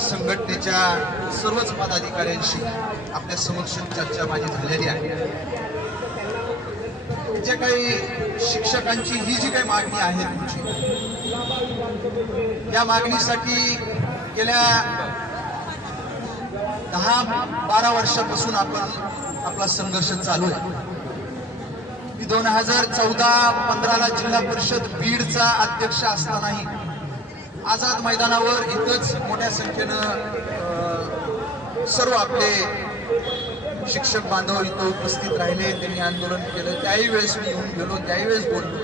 संघटनेच्या सर्वच पदाधिकाऱ्यांशी आपल्या समक्ष चर्चा माझी झालेली आहे. जे काही शिक्षकांची ही जी काही मागणी आहे तुमची या मागणीसाठी गेल्या दहा बारा वर्षापासून आपण आपला संघर्ष चालू आहे. मी दोन हजार चौदा पंधराला जिल्हा परिषद बीडचा अध्यक्ष असतानाही आझाद मैदानावर इथंच मोठ्या संख्येनं सर्व आपले शिक्षक बांधव इथं उपस्थित राहिले त्यांनी आंदोलन केलं. त्याही वेळेस मी येऊन गेलो त्याही वेळेस बोललो.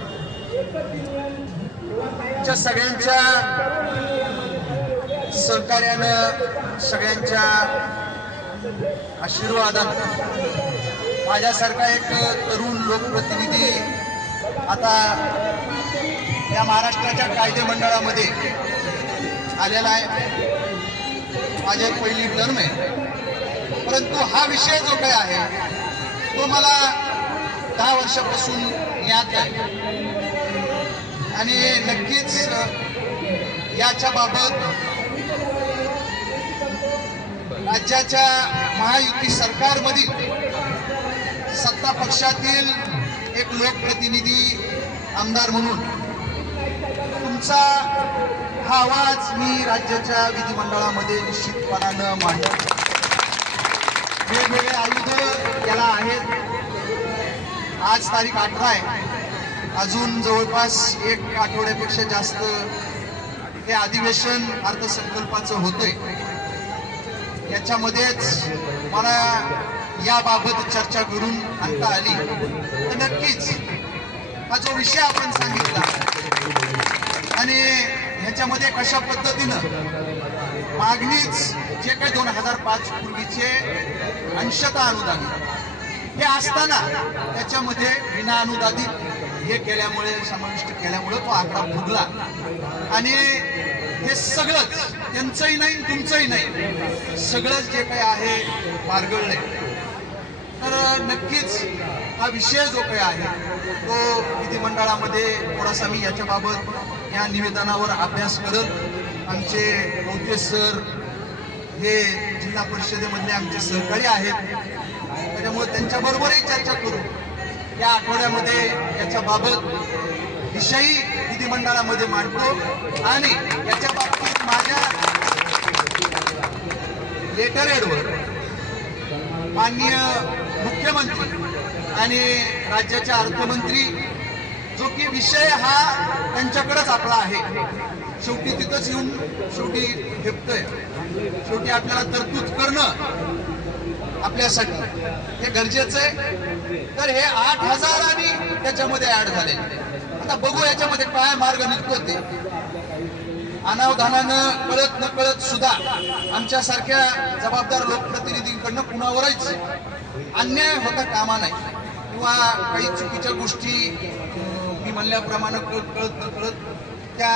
त्या सगळ्यांच्या सहकार्यानं सगळ्यांच्या आशीर्वादानं माझ्यासारखा एक तरुण लोकप्रतिनिधी आता या महाराष्ट्राच्या कायदे मंडळामध्ये आलेला आहे. माझी एक पहिली टर्म आहे. परंतु हा विषय जो काय आहे तो मला दहा वर्षापासून ज्ञात आहे. आणि नक्कीच याच्या बाबत राज्याच्या महायुती सरकारमधील सत्ता पक्षातील एक लोकप्रतिनिधी आमदार म्हणून हा आवाज मी राज्याच्या विधिमंडळामध्ये निश्चितपणानं मांडतो वेगवेगळे आयुध याला आहेत. आज तारीख अठरा आहे. अजून जवळपास एक आठवड्यापेक्षा जास्त हे अधिवेशन अर्थसंकल्पाचं होतंय. याच्यामध्येच मला याबाबत चर्चा करून आणता आली. तर नक्कीच हा जो विषय आपण सांगितला त्याच्यामध्ये कशा पद्धतीनं मागणीच जे काही दोन हजार पाच पूर्वीचे अंशता अनुदानित हे असताना त्याच्यामध्ये विना अनुदानित हे केल्यामुळे समाविष्ट केल्यामुळे तो आकडा फुगला. आणि हे सगळंच त्यांचंही नाही तुमचंही नाही सगळंच जे काही आहे मार्गळलंय तर नक्कीच हा विषय जो काही आहे तो विधिमंडळामध्ये थोडासा मी याच्याबाबत या निवेदनावर अभ्यास करत आमचे मोठे सर हे जिल्हा परिषदेमधले आमचे सहकारी आहेत. त्याच्यामुळे त्यांच्याबरोबरही चर्चा करू. या आठवड्यामध्ये याच्याबाबत विषयी विधिमंडळामध्ये मांडतो आणि याच्या बाबतीत माझ्या लेटर एडवर माननीय मुख्यमंत्री आणि राज्याच्या अर्थमंत्री जो की विषय हा त्यांच्याकडेच आपला आहे. शेवटी तिथंच येऊन शेवटी ठेपतोय. शेवटी आपल्याला तरतूद करणं आपल्यासाठी हे गरजेचं आहे. तर हे आठ हजार आणि त्याच्यामध्ये ऍड झाले. आता बघू याच्यामध्ये काय मार्ग निघतो ते. अनावधानानं कळत न कळत सुद्धा आमच्यासारख्या जबाबदार लोकप्रतिनिधींकडनं कुणावरच अन्याय होता कामा नाही किंवा काही चुकीच्या गोष्टी मी म्हणल्याप्रमाणे कळत कळत न कळत त्या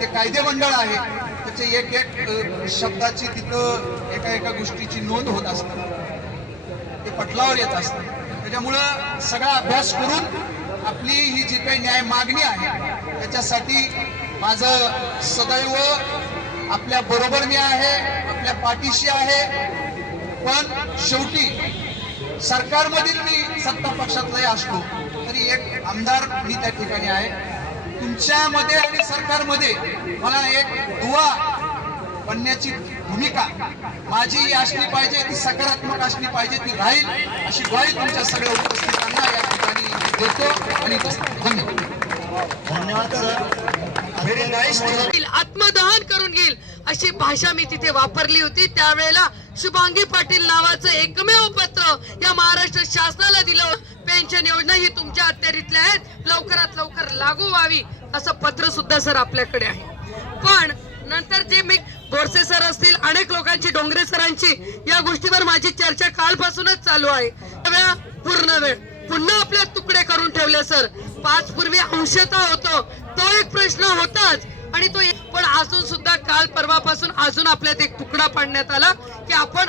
ते कायदे मंडळ आहे त्याचे एक एक शब्दाची तिथं एका एका गोष्टीची नोंद होत असते. ते पटलावर येत असतं. त्याच्यामुळं सगळा अभ्यास करून आपली ही जी काही न्याय मागणी आहे त्याच्यासाठी माझं सदैव आपल्या बरोबर मी आहे आपल्या पाठीशी आहे पण शेवटी सरकारमधील मी सत्ता पक्षातलाही असतो तरी एक आमदार मी त्या ठिकाणी आहे. तुमच्यामध्ये आणि सरकारमध्ये मला एक दुवा बनण्याची भूमिका माझी ही असली पाहिजे ती सकारात्मक असली पाहिजे ती राहील अशी ग्वाही तुमच्या सगळ्या उपस्थितांना या ठिकाणी देतो आणि धन्यवाद. आत्मदहन करून घेईल अशी भाषा मी तिथे वापरली होती. त्यावेळेला शुभांगी पाटील नावाचं एकमेव पत्र या महाराष्ट्र शासनाला दिलं. पेन्शन योजना ही तुमच्या अखत्यारीतल्या आहेत. लवकरात लवकर लागू व्हावी असं पत्र सुद्धा सर आपल्याकडे आहे. पण नंतर जे मी बोरसे सर असतील अनेक लोकांची डोंगरे सरांची या गोष्टीवर माझी चर्चा कालपासूनच चालू आहे. पूर्ण वेळ पुन्हा आपल्या तुकडे करून ठेवले सर. पाच पूर्वी अंशता होतो. तो एक प्रश्न होताच. आणि तो पण अजून सुद्धा काल परवापासून अजून आपल्यात एक तुकडा पाडण्यात आला की आपण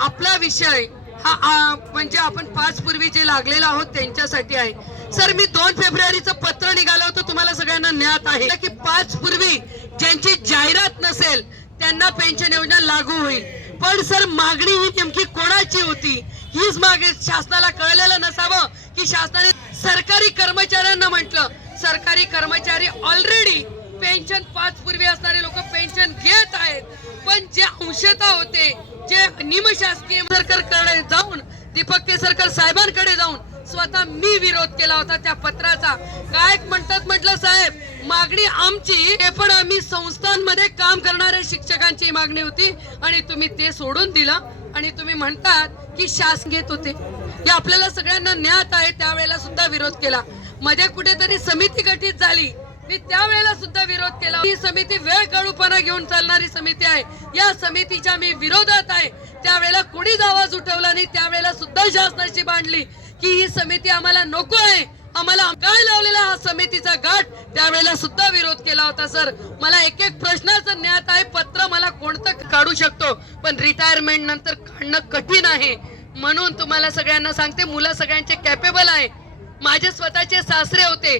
आपला विषय हा म्हणजे आपण पाच पूर्वी जे लागलेलो आहोत त्यांच्यासाठी आहे. सर मी दोन फेब्रुवारीचं पत्र निघालं होतं तुम्हाला सगळ्यांना ज्ञात आहे की पाच पूर्वी ज्यांची जाहिरात नसेल त्यांना पेन्शन योजना लागू होईल. पण सर मागणी ही नेमकी कोणाची होती? हीच मागे शासनाला कळलेलं नसावं की शासनाने सरकारी कर्मचाऱ्यांना म्हटलं सरकारी कर्मचारी ऑलरेडी पेन्शन पाच पूर्वी असणारे लोक पेन्शन घेत आहेत. पण जे अंशता होते जे निमशासकीय सरकारकडे जाऊन दीपक केसरकर साहेबांकडे जाऊन स्वतः मी विरोध केला होता त्या पत्राचा. काय म्हणतात म्हटलं साहेब? मागणी आमची हे पण आम्ही संस्थांमध्ये काम करणाऱ्या शिक्षकांची मागणी होती आणि तुम्ही ते सोडून दिलं. आणि तुम्ही म्हणतात की शास घेत होते. हे आपल्याला सगळ्यांना ज्ञात आहे त्यावेळेला सुद्धा विरोध केला. मध्ये कुठेतरी समिती गठीत झाली. मी त्यावेळेला सुद्धा विरोध केला. ही समिती वेळ काढूपणा घेऊन चालणारी समिती आहे. या समितीच्या मी विरोधात आहे. त्यावेळेला कुणीच आवाज उठवला नाही. त्यावेळेला सुद्धा शासनाची बांधली की ही समिती आम्हाला नको आहे. आम्हाला काय लावलेला हा समितीचा गाठ त्यावेळेला सुद्धा विरोध केला होता सर. मला एक एक प्रश्नाचं ज्ञात आहे. पत्र मला कोणतं काढू शकतो? पण रिटायरमेंट नंतर काढणं कठीण आहे. म्हणून तुम्हाला सगळ्यांना सांगते मुलं सगळ्यांचे कॅपेबल आहे. माझे स्वतःचे सासरे होते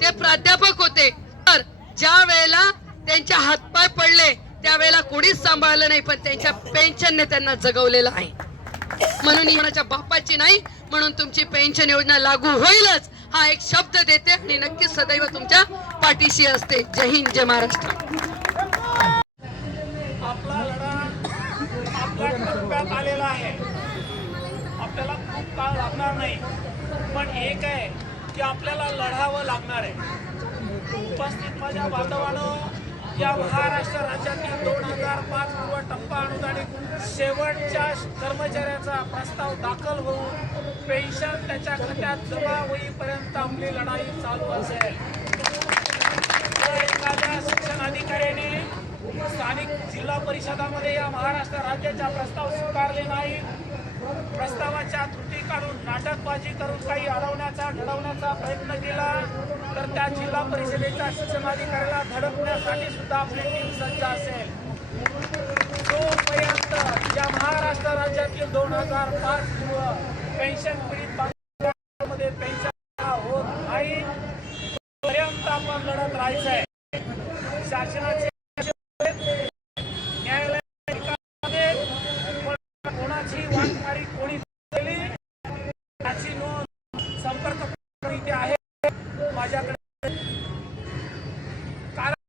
ते प्राध्यापक होते. तर ज्या वेळेला त्यांच्या हातपाय पडले त्यावेळेला कोणीच सांभाळलं नाही पण त्यांच्या पेन्शनने त्यांना जगवलेलं आहे. म्हणून कोणाच्या बापाची नाही म्हणून तुमची पेन्शन योजना लागू होईलच हा एक शब्द देते आणि नक्कीच सदैव तुमच्या पाठीशी असते. जय हिंद जय महाराष्ट्र. आपला लढा आपल्या टप्प्यात आलेला आहे. आपल्याला खूप काळ लागणार नाही. पण एक आहे की आपल्याला लढावं लागणार आहे. उपस्थित माझ्या बांधवानं या महाराष्ट्र राज्यातील दोन हजार पाच पूर्व टप्पा अनुदानित शेवटच्या कर्मचाऱ्याचा प्रस्ताव दाखल होऊन पेन्शन त्याच्या खात्यात जमा होईपर्यंत आपली लढाई चालू असेल. एखाद्या शिक्षण अधिकाऱ्याने स्थानिक जिल्हा परिषदामध्ये या महाराष्ट्र राज्याचा प्रस्ताव स्वीकारले नाही. प्रस्तावाच्या त्रुटी काढून नाटकबाजी करून काही अडवण्याचा घडवण्याचा प्रयत्न केला तर त्या जिल्हा परिषदेच्या शिक्षणाधिकाऱ्याला धडकण्यासाठी सुद्धा आपली टीम सज्ज असेल. तोपर्यंत या महाराष्ट्र राज्यातील दोन हजार पाच पेन्शन पीडित बांधवांमध्ये पेन्शन होत नाही पर्यंत आपण लढत राहायचंय. शासनाचे